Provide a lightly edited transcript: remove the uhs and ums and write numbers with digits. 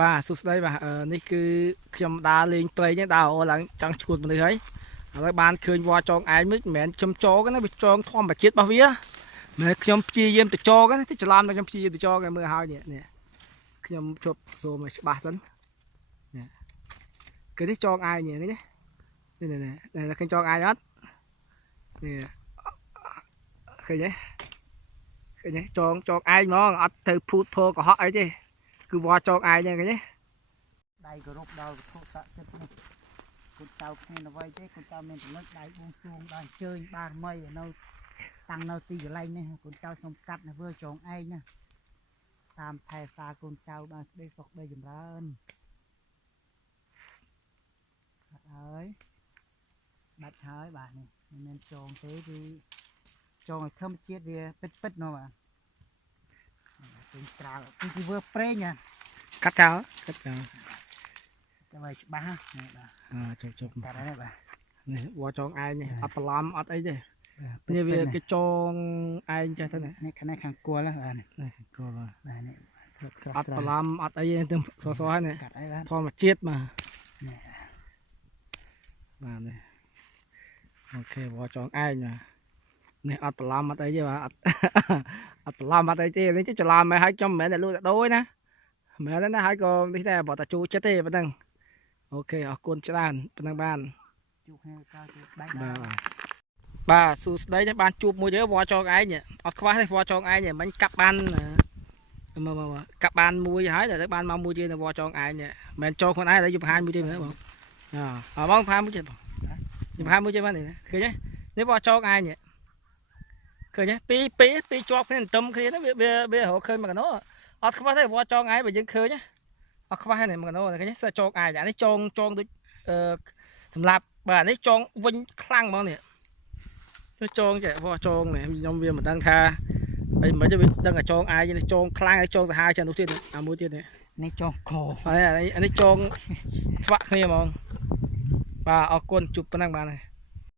បាទសួស្តីបាទនេះគឺខ្ញុំដើរលេងព្រៃនេះដើរឡើងចង់ឈួតមនុស្សហើយឥឡូវបានឃើញវល់ចងឯងមិនមែនខ្ញុំចងណាវាចងធម្មជាតិរបស់វាមិនខ្ញុំព្យាយាមទៅចងណាទីច្រឡំតែខ្ញុំព្យាយាមទៅចងឲ្យមើលហើយនេះខ្ញុំជប់សូមឲ្យច្បាស់សិននេះគឺនេះចងឯងនេះនេះឃើញចងឯងអត់នេះឃើញទេចងឯងហ្មងអត់ទៅភូតភរកុហកអីទេគឺវល់ចងឯងហ្នឹងឃើញទេដៃគោរពដល់វត្ថុស័ក្តិសិទ្ធិនេះគុណចៅគ្មានអ្វីទេគុណចៅមានចំណុចដៃបួងសួងដល់អញ្ជើញបារមីនៅតាំងនៅទីកន្លែងនេះគុណចៅសូមកាត់នៅធ្វើចងឯងណាតាមថែសារគុណចៅបានស្ដីសុខដីចម្រើនកាត់ហើយបាច់ហើយបាទនេះមិនមែនចងទេគឺចងឲ្យធម្មជាតិវាពិតនោះបាទពេញក្រៅគឺធ្វើប្រេងណាកាត់ចោលចាំឲ្យច្បាស់ណាបាទជប់កាត់ហើយបាទនេះវល់ចងឯងនេះអត់បន្លំអត់អីទេនេះវាគេចងឯងចេះទៅនេះខាងគល់បាទនេះគល់បាទនេះអត់បន្លំអត់អីទេសសហើយនេះកាត់ហើយបាទធម្មជាតិបាទបាទនេះអូខេវល់ចងឯងបាទនេះអត់បន្លំអត់អីទេបាទអត់បន្លំអត់អីទេនេះច្រឡំមកឲ្យខ្ញុំមិនមែនតែលក់តែដូរណាមិនមែនណាហើយក៏នេះតែបើតែជួចិត្តទេប៉ុណ្ណឹងអូខេអរគុណច្រើនប៉ុណ្ណឹងបានជួបគ្នាក្រោយជួបដៃបាទសួស្ដីនេះបានជួបមួយទេវល់ចងឯងអត់ខ្វះទេវល់ចងឯងមិញកាប់បានកាប់បានមួយហើយតែបានមកមួយទៀតនៅវល់ចងឯងមិនមែនចងខ្លួនឯងឥឡូវយកបង្ហាញមួយទៀតមើលបងបងបង្ហាញមួយទៀតបងបង្ហាញមួយទៀតបាននេះឃើញទេនេះវល់ចងឯងឃើញទេពីរជាប់គ្នាទន្ទឹមគ្នាវារកឃើញមកកណោអត់ខ្វះទេវល់ចងឯងបើយើងឃើញអត់ខ្វះទេមកកណោឃើញទេចងឯងអានេះចងដូចសម្រាប់បាទនេះចងវិញខ្លាំងហ្មងនេះចងចេះវល់ចងនេះខ្ញុំវាមិនដឹងថាអីមិនទេវាដឹងតែចងឯងនេះចងខ្លាំងហើយចងសាហាវចេះនោះទៀតអាមួយទៀតនេះចងកអានេះចងស្វាក់គ្នាហ្មងបាទអរគុណជួបប៉ុណ្ណឹងបានហើយ